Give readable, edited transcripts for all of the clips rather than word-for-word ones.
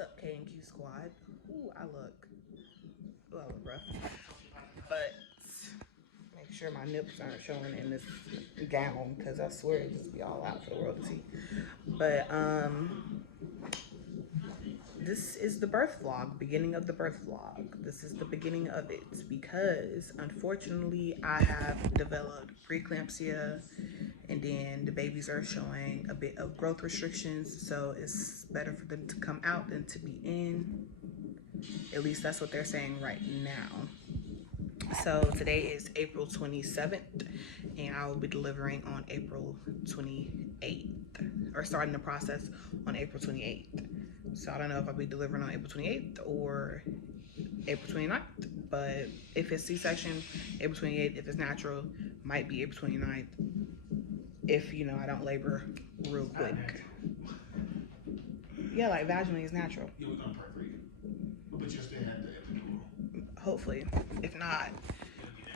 What's up, K&Q squad? Ooh, I look rough, but make sure my nips aren't showing in this gown because I swear it just be all out for the world to see. But this is the birth vlog, beginning of the birth vlog. This is the beginning of it because unfortunately I have developed preeclampsia, and then the babies are showing a bit of growth restrictions, so it's better for them to come out than to be in. At least that's what they're saying right now. So today is April 27th, and I will be delivering on April 28th, or starting the process on April 28th. So I don't know if I'll be delivering on April 28th or April 29th, but if it's C-section, April 28th. If it's natural, might be April 29th. If, you know, I don't labor real quick. Yeah, like vaginally is natural. Yeah, we're gonna pray for you. But you're staying at the room. Hopefully. If not,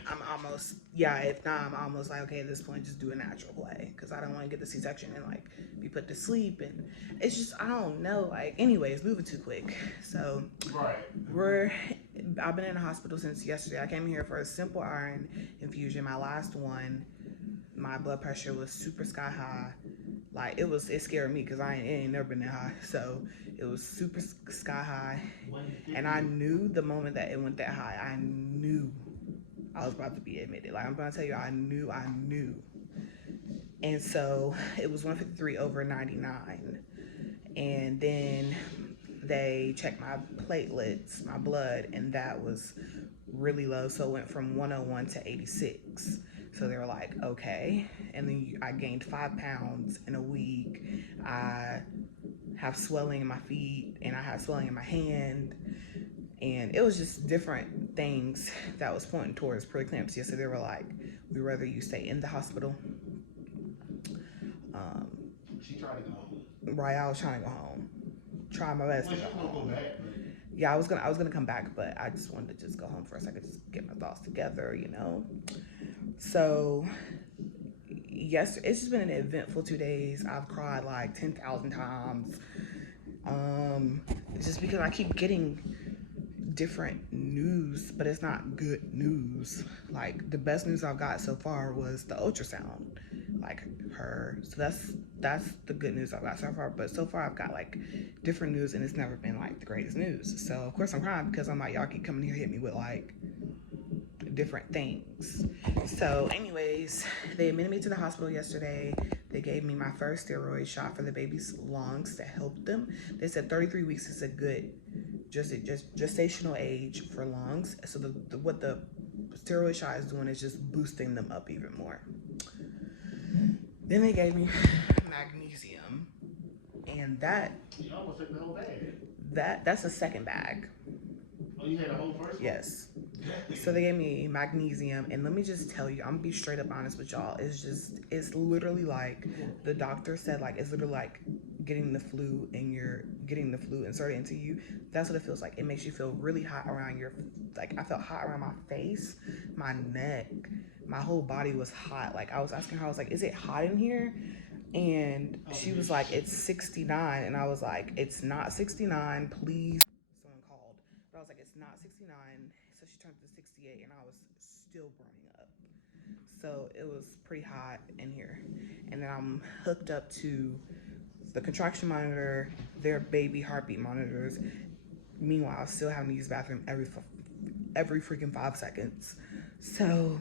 if not, I'm almost like, okay, at this point, just do a natural play. Because I don't want to get the C-section and, like, be put to sleep. And it's just, I don't know. Like, anyways, moving too quick. So, I've been in the hospital since yesterday. I came here for a simple iron infusion. My last one, my blood pressure was super sky high. Like, it scared me because it ain't never been that high. So, it was super sky high. And I knew the moment that it went that high, I knew I was about to be admitted. Like, I'm gonna tell you, I knew. And so it was 153 over 99. And then they checked my platelets, my blood, and that was really low. So it went from 101 to 86. So they were like, okay. And then I gained 5 pounds in a week. I have swelling in my feet and I have swelling in my hand. And it was just different things that was pointing towards preeclampsia. So they were like, we'd rather you stay in the hospital. She tried to go home. Right, I was trying to go home. Try my best to go home. Go back, yeah, I was gonna come back, but I just wanted to just go home for a second, just get my thoughts together, you know. So yes, it's just been an eventful 2 days. I've cried like 10,000 times. Just because I keep getting different news, but it's not good news. Like, the best news I've got so far was the ultrasound, like her. So that's the good news I've got so far. But so far I've got like different news, and it's never been like the greatest news. So of course I'm crying because I'm like, y'all keep coming here, hit me with like different things. So anyways, they admitted me to the hospital yesterday. They gave me my first steroid shot for the baby's lungs to help them. They said 33 weeks is a good just gestational age for lungs. So what the steroid shot is doing is just boosting them up even more. Then they gave me magnesium, and you almost took the whole bag. That's a second bag. Oh, you had a whole first one? Yes. So they gave me magnesium, and let me just tell you, I'm gonna be straight up honest with y'all. It's literally like the doctor said, like, it's literally like getting the flu inserted into you. That's what it feels like. It makes you feel really hot around I felt hot around my face, my neck, my whole body was hot. Like, I was asking her, I was like, is it hot in here? And she was like, it's 69. And I was like, it's not 69, please. Someone called. But I was like, it's not 69. So she turned to 68, and I was still burning up. So it was pretty hot in here. And then I'm hooked up to the contraction monitor, their baby heartbeat monitors. Meanwhile, I still having to use the bathroom every freaking 5 seconds. So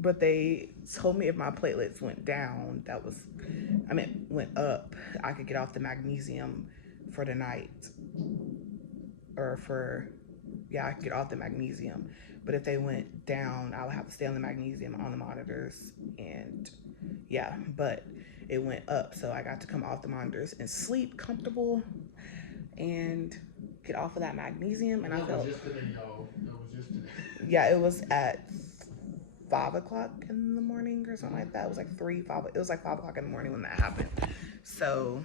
but they told me if my platelets went down, went up, I could get off the magnesium for the night. I could get off the magnesium. But if they went down, I would have to stay on the magnesium on the monitors. And yeah, but it went up. So I got to come off the monitors and sleep comfortable and get off of that magnesium. And I felt, just today, y'all. That was just today. Yeah, it was at 5 o'clock in the morning or something like that. It was like it was like 5 o'clock in the morning when that happened. So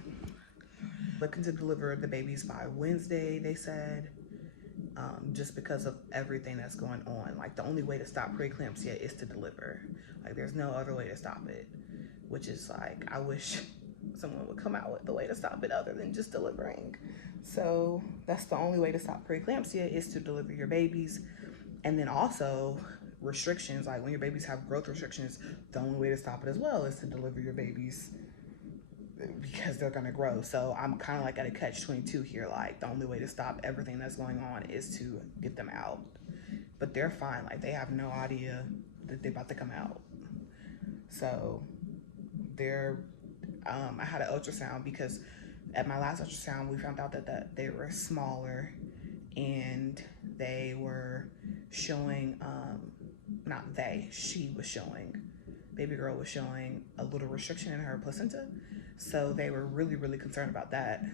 looking to deliver the babies by Wednesday, they said, just because of everything that's going on. Like, the only way to stop preeclampsia is to deliver. Like, there's no other way to stop it, which is like, I wish someone would come out with the way to stop it other than just delivering. So that's the only way to stop preeclampsia, is to deliver your babies. And then also restrictions, like when your babies have growth restrictions, the only way to stop it as well is to deliver your babies, because they're gonna grow. So I'm kind of like at a catch-22 here. Like, the only way to stop everything that's going on is to get them out. But they're fine. Like, they have no idea that they're about to come out. So they're, I had an ultrasound because at my last ultrasound, we found out that they were smaller, and they were showing, she was showing, baby girl was showing a little restriction in her placenta. So they were really, really concerned about that.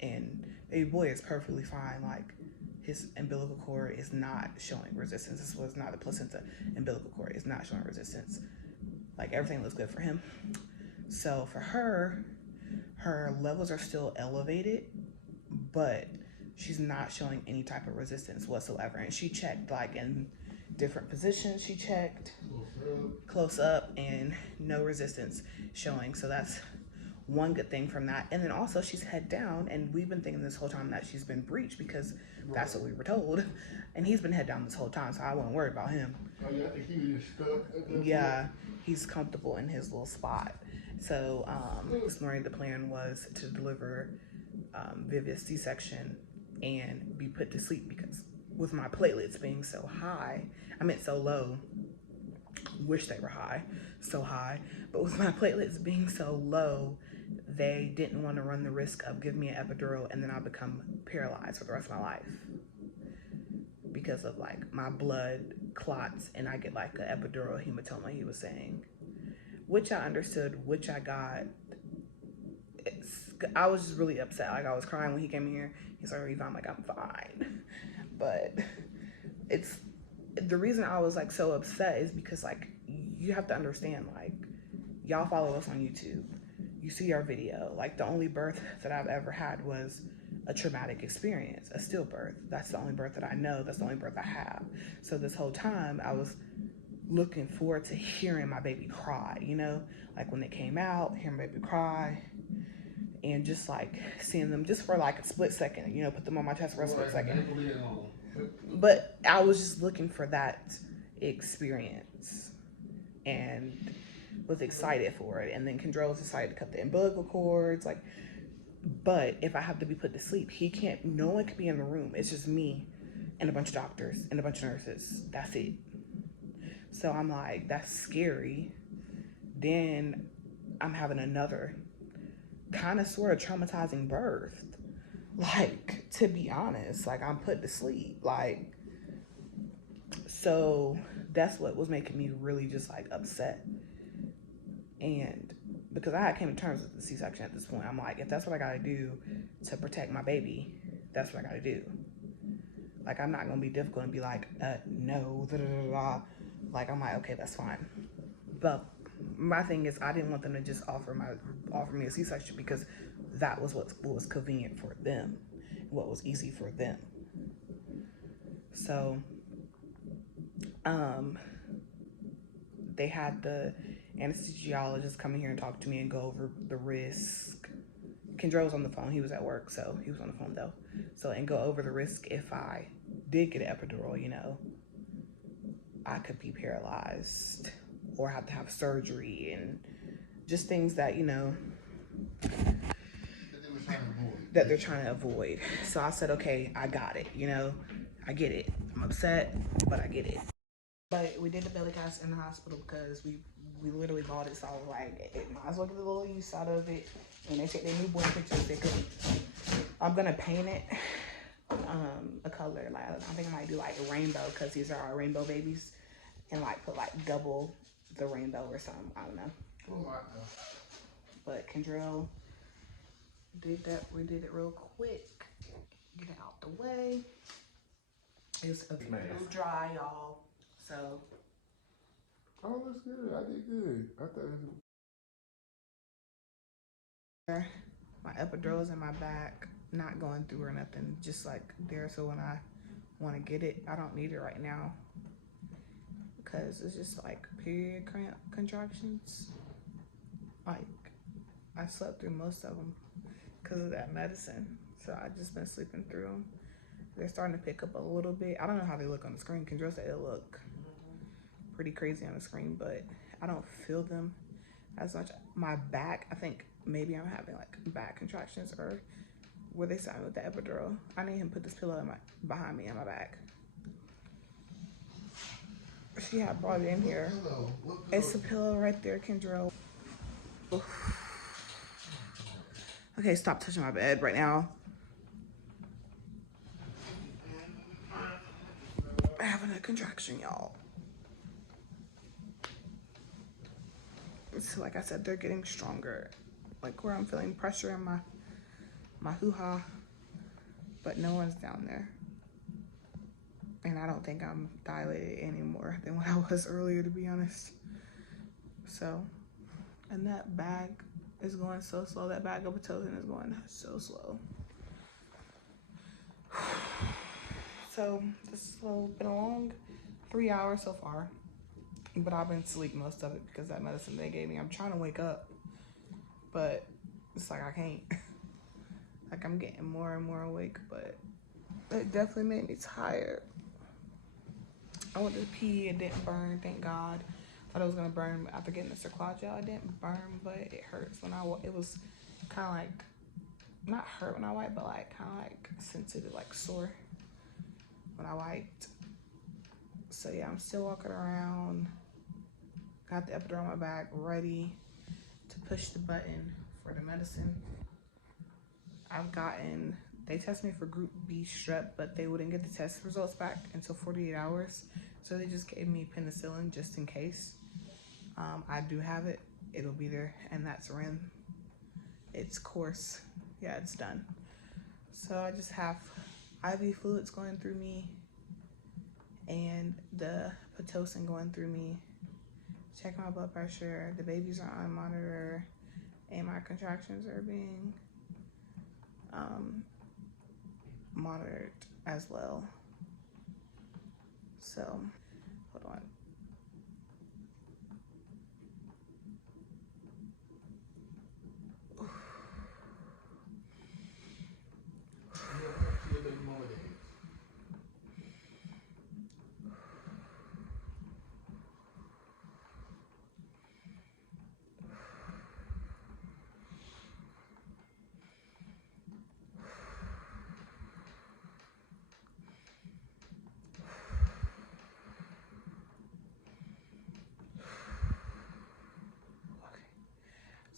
And baby boy is perfectly fine. Like, his umbilical cord is not showing resistance. This was not the placenta. Umbilical cord is not showing resistance. Like, everything looks good for him. So for her levels are still elevated, but she's not showing any type of resistance whatsoever. And she checked, like, in different positions. She checked close up and no resistance showing. So that's one good thing from that. And then also she's head down, and we've been thinking this whole time that she's been breached because that's what we were told. And he's been head down this whole time, so I wasn't worried about him. Oh yeah, I think he was stuck. Yeah, he's comfortable in his little spot. So this morning the plan was to deliver via C-section and be put to sleep, because with my platelets being so high, so low, wish they were high, so high, but with my platelets being so low, they didn't want to run the risk of giving me an epidural and then I'll become paralyzed for the rest of my life because of like my blood clots, and I get like an epidural hematoma, he was saying, which I understood, which I got. I was just really upset. Like, I was crying when he came in here. He's like, "Are you fine?" I'm like, "I'm fine." But it's, the reason I was like so upset is because, like, you have to understand, like, y'all follow us on YouTube. You see our video. Like, the only birth that I've ever had was a traumatic experience, a stillbirth. That's the only birth that I know. That's the only birth I have. So this whole time I was looking forward to hearing my baby cry, you know, like when they came out, hearing my baby cry, and just like seeing them just for like a split second, you know, put them on my chest for a split second. But I was just looking for that experience and was excited for it. And then Kendra was excited to cut the umbilical cords, like, but if I have to be put to sleep, he can't, no one can be in the room. It's just me and a bunch of doctors and a bunch of nurses. That's it. So I'm like, that's scary. Then I'm having another kind of sort of traumatizing birth. Like, to be honest, like, I'm put to sleep. Like, so that's what was making me really just like upset. And because I came to terms with the C-section at this point, I'm like, if that's what I gotta do to protect my baby, that's what I gotta do. Like, I'm not gonna be difficult and be like, no, da da da da. Like, I'm like, okay, that's fine. But my thing is, I didn't want them to just offer me a C-section because that was what was convenient for them, what was easy for them. So, they had the anesthesiologist come in here and talk to me and go over the risk. Kendra was on the phone. He was at work, so he was on the phone though. So, and go over the risk if I did get an epidural, you know, I could be paralyzed or have to have surgery, and just things that, you know, that they're trying to avoid. So I said, okay, I got it, you know, I get it. I'm upset, but I get it. But we did the belly cast in the hospital because we literally bought it, so I was like, it might as well get a little use out of it. When they take their newborn pictures, they could. I'm gonna paint it a color. Like, I think I might do like a rainbow because these are our rainbow babies, and like put like double the rainbow or something. I don't know. Oh my God. But Kendra did that. We did it real quick. Get it out the way. It's a little dry, y'all. So. Oh, that's good. I did good. I thought it was... My epidural's in my back, not going through or nothing, just like there. So when I want to get it, I don't need it right now because it's just like period cramp contractions. Like, I slept through most of them because of that medicine. So I just been sleeping through them. They're starting to pick up a little bit. I don't know how they look on the screen. Kendra said it look pretty crazy on the screen, but I don't feel them as much. My back, I think maybe I'm having like back contractions or where they started with the epidural. I need him to put this pillow behind me on my back. She had brought it in here. It's a pillow right there, Kendra. Okay, stop touching my bed right now. I'm having a contraction, y'all. So like I said, they're getting stronger. Like where I'm feeling pressure in my hoo-ha, but no one's down there. And I don't think I'm dilated any more than what I was earlier, to be honest. So, and that bag is going so slow. That bag of Pitocin is going so slow. So this has been a long 3 hours so far, but I've been asleep most of it because that medicine they gave me. I'm trying to wake up, but it's like I can't. Like I'm getting more and more awake, but it definitely made me tired. I went to pee, it didn't burn, thank God. Thought it was gonna burn after getting the cerclage out. It didn't burn, but it hurts when it was kind of like, not hurt when I wiped, but like kind of like sensitive, like sore when I wiped. So yeah, I'm still walking around. Got the epidural on my back, ready to push the button for the medicine. They tested me for group B strep, but they wouldn't get the test results back until 48 hours. So they just gave me penicillin just in case. I do have it. It'll be there, and that's ran its course. Yeah, it's done. So I just have IV fluids going through me and the Pitocin going through me. Check my blood pressure. The babies are on monitor, and my contractions are being monitored as well. So, hold on.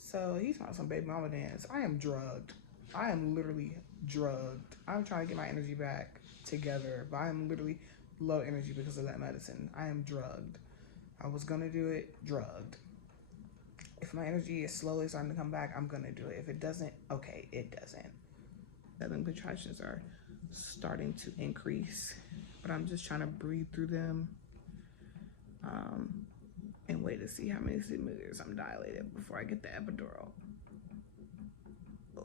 So he's on some baby mama dance. I am drugged. I am literally drugged. I'm trying to get my energy back together, but I'm literally low energy because of that medicine. I am drugged. I was gonna do it, drugged. If my energy is slowly starting to come back, I'm gonna do it. If it doesn't, okay, it doesn't. The contractions are starting to increase, but I'm just trying to breathe through them. And wait to see how many centimeters I'm dilated before I get the epidural.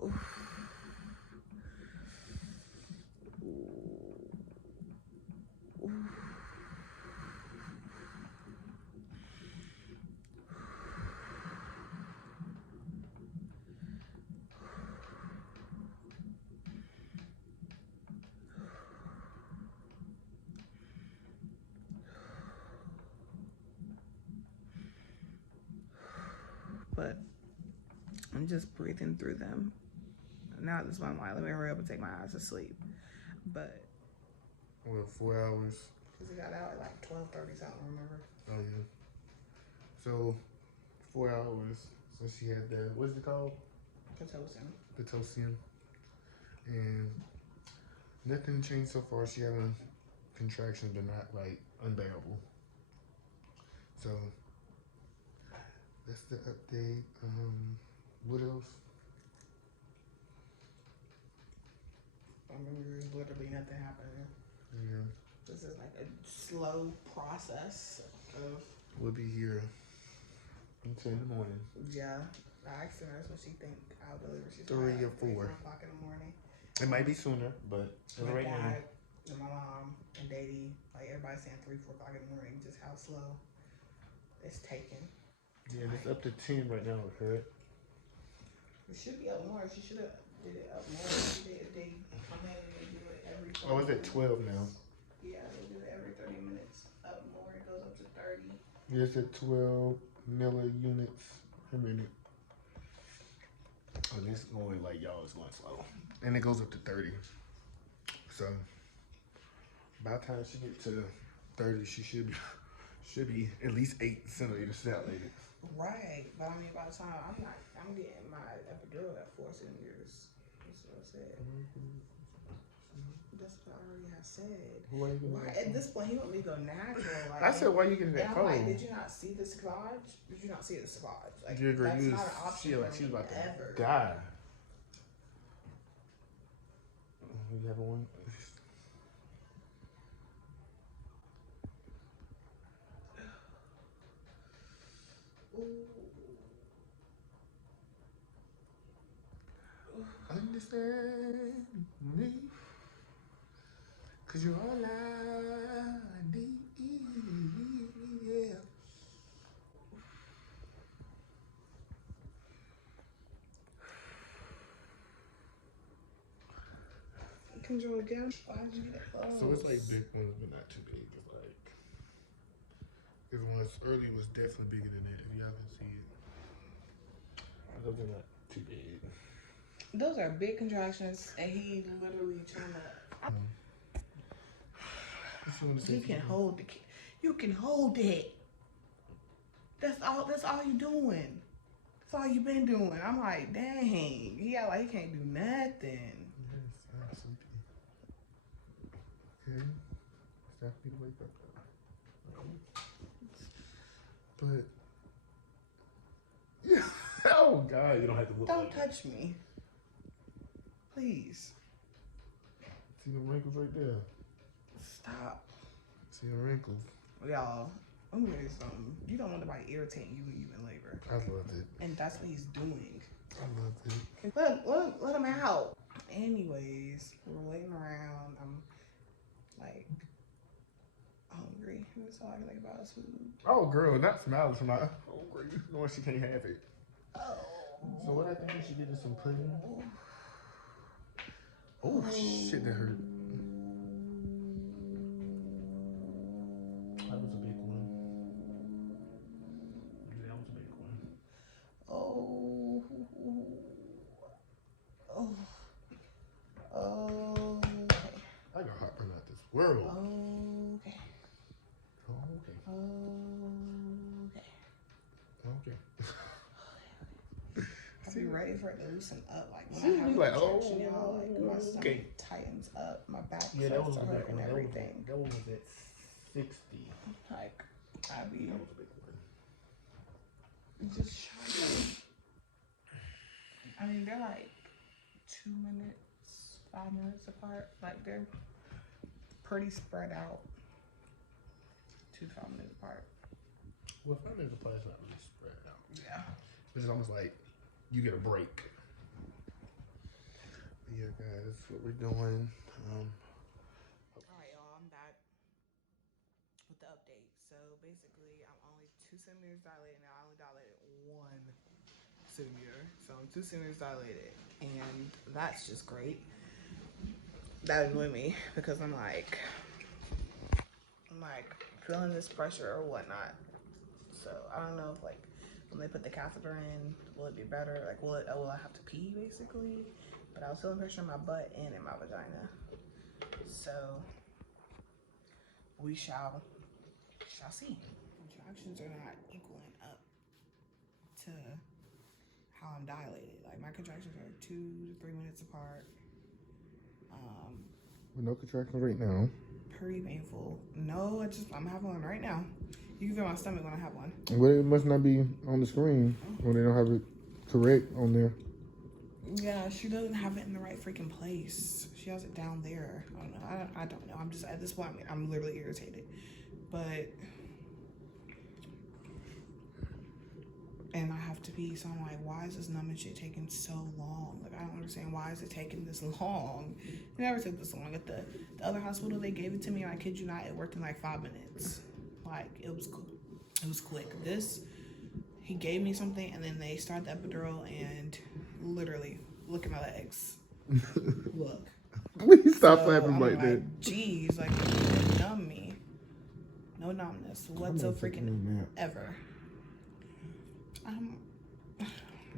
Oof. Oof. But I'm just breathing through them. Now at this point, I'm like, let me hurry up and take my eyes to sleep. But Well, 4 hours. Because it got out at like 12:30, so I don't remember. Oh yeah. So 4 hours since she had that. What's it called? Pitocin. Pitocin. And nothing changed so far. She having contractions, but not like unbearable. So that's the update. What else? I remember there's literally nothing happening. Yeah. This is like a slow process of. We'll be here until in the morning. Yeah. I asked her that's what she think I'll deliver. She's 3 or 4. 4 o'clock in the morning. It might be sooner, but My right now. dad and my mom and Daddy, like everybody's saying 3, 4 o'clock in the morning, just how slow it's taking. Yeah, it's up to 10 right now, correct? It should be up more. She should have did it up more. They come in and they do it every 30 Oh, it's at 12 now. Yeah, they do it every 30 minutes. Up more, it goes up to 30. Yeah, it's at 12 milli-units per minute. Oh, this going like y'all is going slow. And it goes up to 30. So by the time she get to 30, she should be at least 8 centimeters dilated. Right, but I mean, by the time I'm getting my epidural at 4 centimeters. That's what I said. That's what I already have said. Why at this point he want me to go natural? Like, I said, why you getting that I'm phone? like, did you not see the cyclage? Did you not see the cyclage? Like, You agree? that's You not was, an option she for like she was me about to ever. die. You have one? Understand me, 'cause you're all I need. Yeah. Control again. Why did you get it close? So it's like big ones, but not too big. It's like this one's early was definitely bigger than that. If y'all can see it, those are not too big. Those are big contractions, and he literally trying to. You can hold the kid. You can hold it. That's all. That's all you doing. That's all you been doing. I'm like, dang. He act like he can't do nothing. Yes, absolutely. Okay, it's time for me to wake up. But yeah. Oh God, you don't have to look. Don't touch me, please. See the wrinkles right there. Stop, See the wrinkles. y'all. I'm gonna tell you something. You don't want nobody irritating you when you in labor, I loved it. and that's what he's doing. I loved it. Let him out. Anyways, we're waiting around. I'm like hungry. That's all I can think about is food. Oh, girl, not smiling from my hungry. Knowing she can't have it. Oh. So what I think we should get is some pudding. Oh shit, that hurt. That was a big one. That was a big one. Oh. Okay. I got heartburn out this world. Okay. Okay. Okay. I'll be ready for it to loosen up. Like when See, I have a like, contraction, y'all, like my stomach okay. tightens up, my back Yeah, that was starts a to big hurt and one. everything. That one was at 60. Like I be That was a big one. just trying. I mean, they're like 2 minutes, 5 minutes apart. Like they're pretty spread out. 2 to 5 minutes apart. Well, 5 minutes apart is not really spread out. Yeah. It's almost like you get a break. Yeah, guys, that's what we're doing. Alright, y'all, I'm back with the update. So basically, I'm only 2 centimeters dilated now. I only dilated 1 centimeter. So I'm 2 centimeters dilated. And that's just great. That annoyed me because I'm like feeling this pressure or whatnot. So I don't know if like when they put the catheter in, will it be better? Like will I have to pee basically? But I was feeling pressure in my butt and in my vagina. So we shall see. Contractions are not equaling up to how I'm dilated. Like my contractions are 2 to 3 minutes apart. With no contractions right now. Pretty painful. No, I'm having one right now. You can feel my stomach when I have one. Well, it must not be on the screen when they don't have it correct on there. Yeah, she doesn't have it in the right freaking place. She has it down there. I don't know. I don't know. I'm just at this point. I'm literally irritated. But and I have to pee, so I'm like, why is this numbing shit taking so long? Like I don't understand why is it taking this long. It never took this long. At the other hospital, they gave it to me, and I kid you not, it worked in like 5 minutes. Like it was quick. This, he gave me something, and then they started the epidural, and Literally, look at my legs. Look. Please stop So flapping I'm like that. geez, like you numb me. No numbness whatsoever. Ever.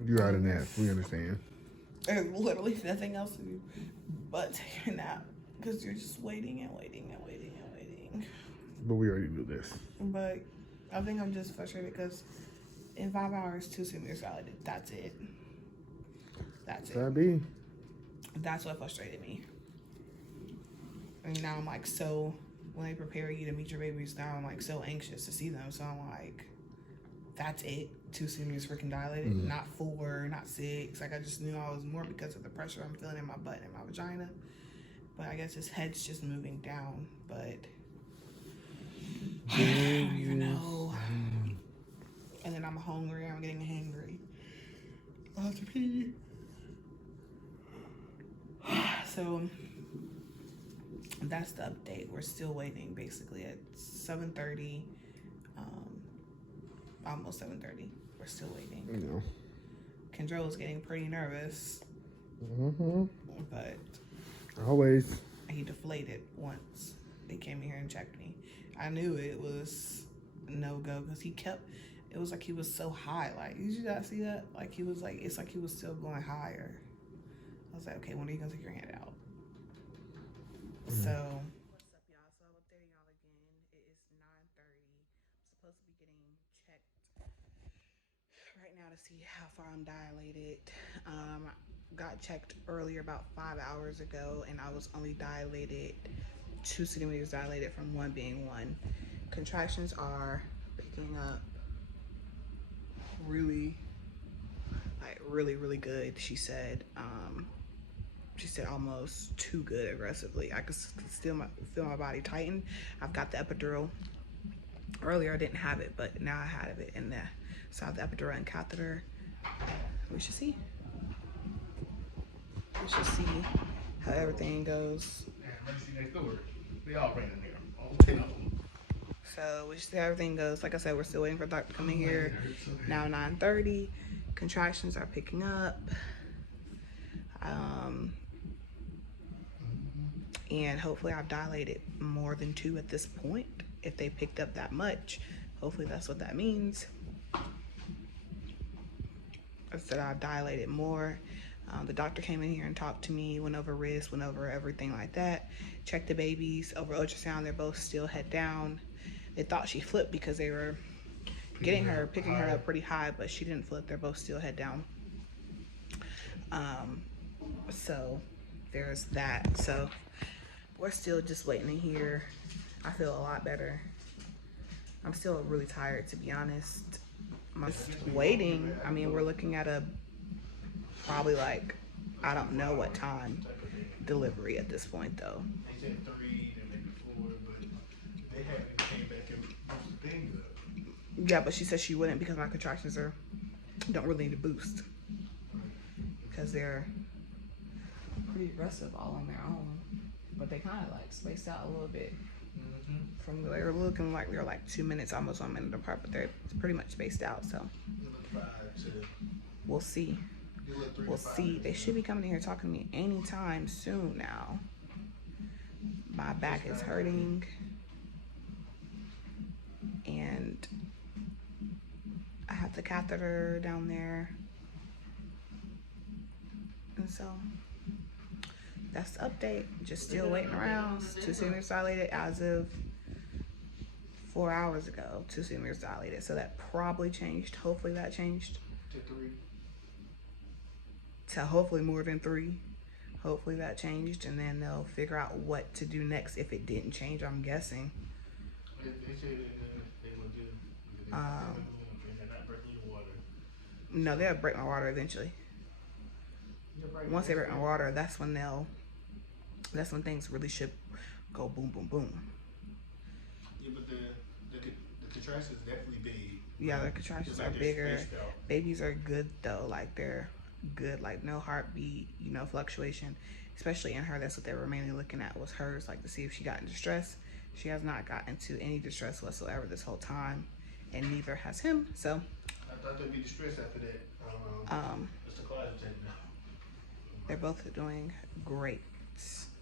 You're out of naps. We understand. There's literally nothing else to do but take a nap because you're just waiting and waiting and waiting and waiting. But we already knew this. But I think I'm just frustrated because in 5 hours, 2 centimeters dilated. That's it. That's it. That be. That's what frustrated me. And now I'm like, so when they prepare you to meet your babies, now I'm like so anxious to see them. So I'm like, that's it. 2 centimeters freaking dilated, not 4, not 6. Like I just knew I was more because of the pressure I'm feeling in my butt and my vagina. But I guess his head's just moving down. But I don't even know. And then I'm hungry. I'm getting hangry. I'll have to pee. So that's the update. We're still waiting basically at 7:30. Almost 7:30. We're still waiting. Yeah. Kendra was getting pretty nervous. But always. He deflated once they came in here and checked me. I knew it was no go because it was like he was so high. Like, did you guys see that? Like he was like, it's like he was still going higher. I was like, okay, when are you gonna take your hand out? So what's up, y'all? So I'm updating y'all again. It is 9:30. I'm supposed to be getting checked right now to see how far I'm dilated. Got checked earlier about 5 hours ago, and I was only dilated 2 centimeters dilated from 1 being 1. Contractions are picking up really good. She said almost too good aggressively. I could still feel my body tighten. I've got the epidural. Earlier I didn't have it, but now I have it, and so I have the epidural and catheter. We should see. We should see how everything goes. They all ran in there. All 10 of them. So we should see how everything goes. Like I said, we're still waiting for the doctor to come in here. Now 9:30. Contractions are picking up. And hopefully I've dilated more than 2 at this point. If they picked up that much, hopefully that's what that means. I said I dilated more. The doctor came in here and talked to me, went over wrist, went over everything like that. Checked the babies over ultrasound. They're both still head down. They thought she flipped because they were picking her up pretty high, but she didn't flip. They're both still head down. So there's that. So we're still just waiting to hear. I feel a lot better. I'm still really tired, to be honest. I'm just waiting. I mean, we're looking at probably like, I don't know what time delivery at this point though. They said 3, then maybe 4, but they haven't came back and boosted things up. Yeah, but she said she wouldn't because my contractions don't really need a boost because they're pretty aggressive all on their own, but they kind of like spaced out a little bit. From they were looking like they're like 2 minutes, almost 1 minute apart, but they're pretty much spaced out. So we'll see. We'll see. They should be coming in here talking to me anytime soon now. My back is hurting, and I have the catheter down there, and so that's the update. Just still waiting around. 2 centimeters dilated as of 4 hours ago. 2 centimeters dilated. So that probably changed. Hopefully that changed to 3. To hopefully more than 3. Hopefully that changed, and then they'll figure out what to do next if it didn't change, I'm guessing. They said they would do. No, they'll break my water eventually. Once they break my water, that's when things really should go boom, boom, boom. Yeah, but the contractions definitely big. Yeah, the contractions are bigger. Babies are good though, like they're good, like no heartbeat, fluctuation. Especially in her, that's what they were mainly looking at, was hers, like to see if she got in distress. She has not gotten into any distress whatsoever this whole time, and neither has him. So I thought they'd be distressed after that. It's the class taking now. They're both doing great,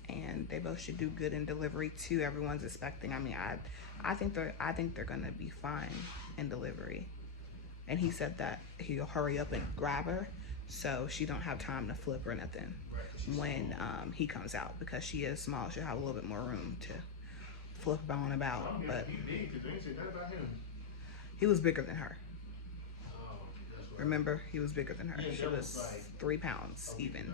and they both should do good in delivery too. Everyone's expecting. I mean, I think they're gonna be fine in delivery. And he said that he'll hurry up and grab her, so she don't have time to flip or nothing when he comes out, because she is small. She'll have a little bit more room to flip on about. But he was bigger than her. Remember, he was bigger than her. She was 3 pounds even.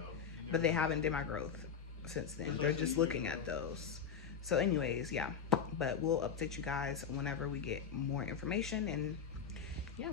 But they haven't did my growth since then. They're just looking at those. So anyways, yeah. But we'll update you guys whenever we get more information. And yeah.